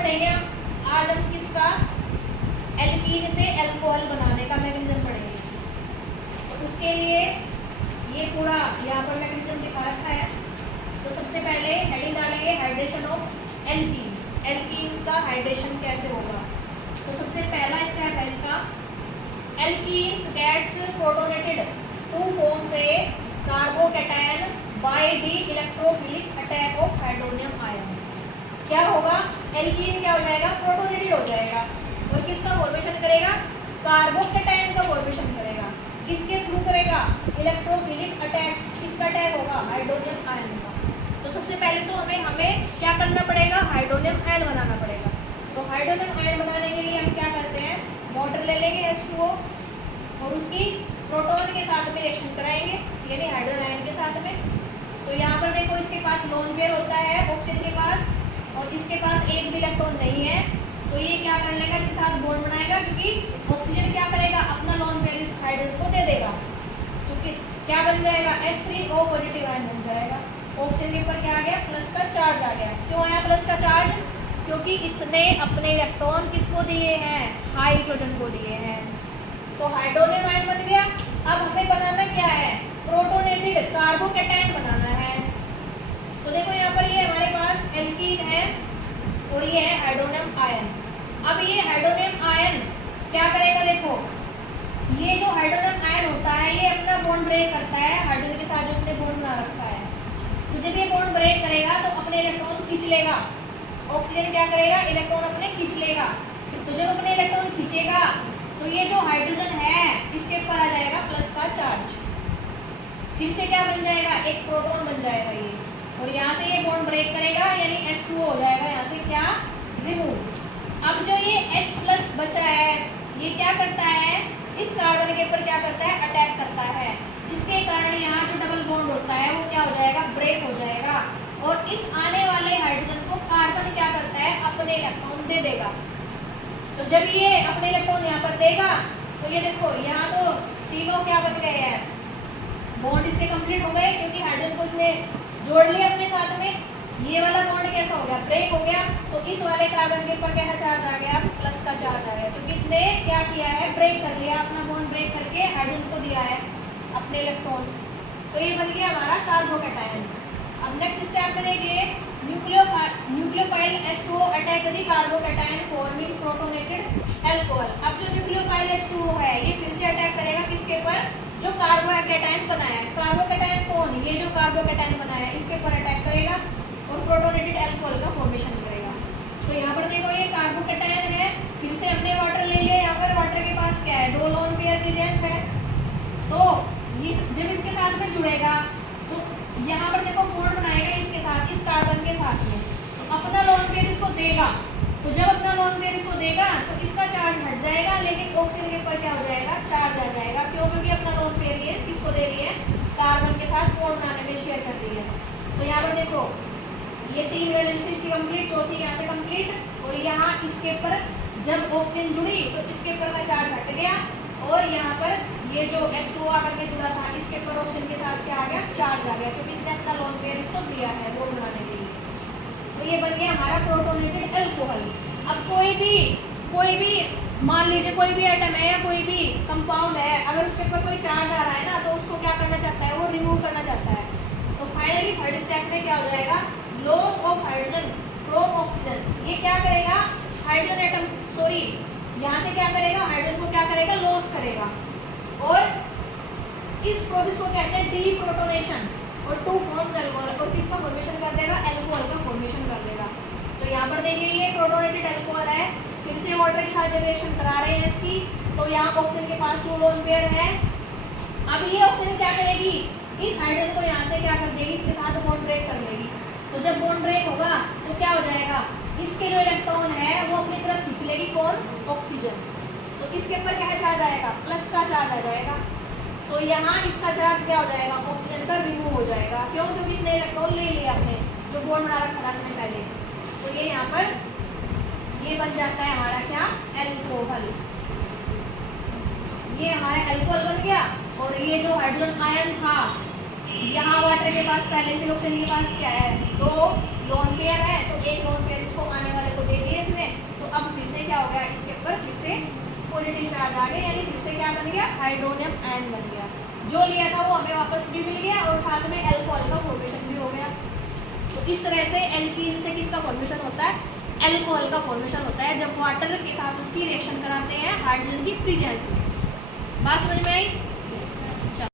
पढ़ेंगे आज हम किसका एल्कीन से अल्कोहल बनाने का मैकेनिज्म पढ़ेंगे। तो उसके लिए ये पूरा यहाँ पर मैकेनिज्म दिखा रखा है। तो सबसे पहले हेडिंग डालेंगे हाइड्रेशन ऑफ एल्कीन्स। एल्कीन्स का हाइड्रेशन कैसे होगा। तो सबसे पहला स्टेप है इसका, alkenes gets protonated to form से carbocation by the electrophilic attack of hydronium ion. क्या होगा, एल्कीन क्या हो जाएगा, प्रोटोनेटेड हो जाएगा और किसका फॉर्मेशन करेगा, कार्बोकैटायन का फॉर्मेशन करेगा। किसके थ्रू करेगा, इलेक्ट्रोफिलिक अटैक। किसका अटैक होगा, हाइड्रोनियम आयन का। तो सबसे पहले तो हमें क्या करना पड़ेगा, हाइड्रोनियम आयन बनाना पड़ेगा। तो हाइड्रोनियम आयन बनाने के लिए हम क्या करते हैं, वाटर ले लेंगे H2O और उसकी प्रोटॉन के साथ में रिएक्शन कराएंगे, यानी हाइड्रोजन आयन के साथ में। तो यहाँ पर देखो इसके पास लोन पेयर होता है ऑक्सीजन के पास और इसके पास एक भी इलेक्ट्रॉन नहीं है। तो ये क्या कर लेगा, इसके साथ बॉन्ड बनाएगा, क्योंकि ऑक्सीजन क्या करेगा, अपना लोन पेयर इस हाइड्रोजन को दे देगा। तो क्या बन जाएगा, H3O पॉजिटिव आयन बन जाएगा। ऑक्सीजन के ऊपर क्या आ गया, प्लस का चार्ज आ गया। क्यों आया प्लस का चार्ज, क्योंकि इसने अपने इलेक्ट्रॉन किसको दिए हैं, हाइड्रोजन को दिए हैं। तो हाइड्रोनियम आयन बन गया। अब हमें बनाना क्या है, प्रोटोनेटेड कार्बोकैटायन बनाना है। तो देखो यहाँ पर ये हमारे पास एल्कीन है और ये है हाइड्रोनियम आयन। अब ये हाइड्रोनियम आयन क्या करेगा, देखो ये जो हाइड्रोनियम आयन होता है ये अपना बॉन्ड ब्रेक करता है हाइड्रोजन के साथ जो उसने बॉन्ड बना रखा है। तो जब ये बॉन्ड ब्रेक करेगा तो अपने इलेक्ट्रॉन खींच लेगा। ऑक्सीजन क्या करेगा, इलेक्ट्रॉन अपने खींच लेगा। तो जब अपने इलेक्ट्रॉन खींचेगा तो ये जो हाइड्रोजन है इसके ऊपर आ जाएगा प्लस का चार्ज। फिर से क्या बन जाएगा, एक प्रोटॉन बन जाएगा ये, और यहाँ से ये बॉन्ड ब्रेक करेगा यानी H2O हो जाएगा, यहाँ से क्या रिमूव। अब जो ये H प्लस बचा है ये क्या करता है, इस कार्बन के ऊपर क्या करता है, अटैक करता है, जिसके कारण यहाँ जो डबल बॉन्ड होता है वो क्या हो जाएगा, ब्रेक हो जाएगा। और इस आने वाले हाइड्रोजन को कार्बन क्या करता है, अपने इलेक्ट्रॉन दे देगा। तो जब ये अपने इलेक्ट्रॉन यहाँ पर देगा तो ये देखो यहाँ तो तीनों क्या बन गए हैं, बॉन्ड इसके कंप्लीट हो गए, क्योंकि हाइड्रोजन को इसने जोड़ लिया अपने साथ में। ये वाला बॉन्ड कैसा हो गया, ब्रेक हो गया। तो इस वाले कार्बन के ऊपर कैसा चार्ज आ गया, प्लस का चार्ज आ गया, क्योंकि इसने क्या किया है, ब्रेक कर लिया, अपना बॉन्ड ब्रेक करके हाइड्रोजन को दिया है अपने इलेक्ट्रॉन। तो ये बन गया हमारा कार्बोकैटायन। अब नेक्स्ट स्टेप में देखिए, nucleophile H2O attack the carbocation forming protonated alcohol. अब जो न्यूक्लियोफाइल H2O है ये फिर से अटैक करेगा किसके ऊपर, जो कार्बोकैटायन बनाया है। कार्बोकैटायन कौन, ये जो कार्बोकैटायन बनाया है इसके ऊपर अटैक करेगा और प्रोटोनेटेड अल्कोहल का फॉर्मेशन करेगा। तो यहाँ पर देखो ये कार्बोकैटायन है, फिर से हमने वाटर ले लिया। यहाँ पर वाटर के पास क्या है, दो लोन पेयर प्रेजेंस है। तो जब इसके साथ में जुड़ेगा तो यहाँ पर देखो बॉन्ड बनाएगा इसके साथ, इस कार्बन के साथ में, तो अपना लोन पेयर इसको देगा। तो जब अपना लोन पेयर इसको देगा तो इसका चार्ज हट जाएगा, लेकिन ऑक्सीजन के ऊपर क्या हो जाएगा, चार्ज आ जाएगा। क्यों, क्योंकि अपना लोन पेयर ये किसको दे रही है, कार्बन के साथ बॉन्ड बनाने में शेयर कर रही है। तो यहाँ पर देखो ये तीन वैलेंसी इसकी कंप्लीट, चौथी यहाँ से कंप्लीट, और यहाँ इसके ऊपर जब ऑक्सीजन जुड़ी तो इसके ऊपर का चार्ज हट गया, और यहाँ पर ये जो H2O आकर के जुड़ा था इसके ऊपर ऑक्सीजन के साथ क्या आ गया, चार्ज आ गया, क्योंकि इसने अपना लोन पेयर इसको दिया है बॉन्ड बनाने के लिए। तो ये बन गया हमारा प्रोटोनेटेड अल्कोहल। अब कोई भी मान लीजिए कोई भी एटम है या कोई भी कंपाउंड है, अगर उसके ऊपर कोई चार्ज आ रहा है ना तो उसको क्या करना चाहता है, वो रिमूव करना चाहता है। तो फाइनली थर्ड स्टेप में क्या हो जाएगा, loss of hydrogen from oxygen. ये क्या करेगा, हाइड्रोजन एटम सॉरी यहाँ से क्या करेगा, हाइड्रोजन को क्या करेगा, लॉस करेगा, और इस प्रोसेस को कहते हैं डीप्रोटोनेशन, और टू फॉर्म्स अल्कोहल, और किसका फॉर्मेशन कर देगा, अल्कोहल का फॉर्मेशन कर देगा। तो यहाँ पर देखिए ये प्रोटोनेटेड अल्कोहल है, फिर से वाटर के साथ जब रिएक्शन करा रहे हैं इसकी, तो यहाँ ऑक्सीजन के पास टू लोन पेयर है। अब ये ऑक्सीजन क्या करेगी, इस हाइड्रोजन को यहाँ से क्या कर देगी, इसके साथ बॉन्ड ब्रेक कर लेगी। तो जब बॉन्ड ब्रेक होगा तो क्या हो जाएगा, इसके जो इलेक्ट्रॉन है वो अपनी तरफ खींच लेगी, कौन, ऑक्सीजन। तो इसके ऊपर क्या चार्ज आएगा, प्लस का चार्ज आ जाएगा। तो यहाँ इसका चार्ज क्या हो जाएगा, ऑक्सीजन का रिमूव हो जाएगा। क्यों, क्योंकि इसने इलेक्ट्रॉन ले लिया अपने, जो बॉन्ड बना रखा था इसने पहले। तो ये यहाँ पर ये बन जाता है हमारा क्या, अल्कोहल। ये हमारा अल्कोहल बन गया। और ये जो हाइड्रोजन आयन था, यहाँ वाटर के पास पहले से ऑक्सीजन के पास क्या है, दो लोन पेयर है, तो एक लोन पेयर इसको आने वाले को दे दिए इसने, पॉजिटिव चार्ज आ गया, यानी फिर से क्या बन गया, हाइड्रोनियम आयन बन गया। जो लिया था वो हमें वापस भी मिल गया और साथ में अल्कोहल का फॉर्मेशन भी हो गया। तो इस तरह से एल्कीन से किसका फॉर्मेशन होता है, अल्कोहल का फॉर्मेशन होता है, जब वाटर के साथ उसकी रिएक्शन कराते हैं हाइड्रोजन की प्रेजेंस में। बात समझ में आई?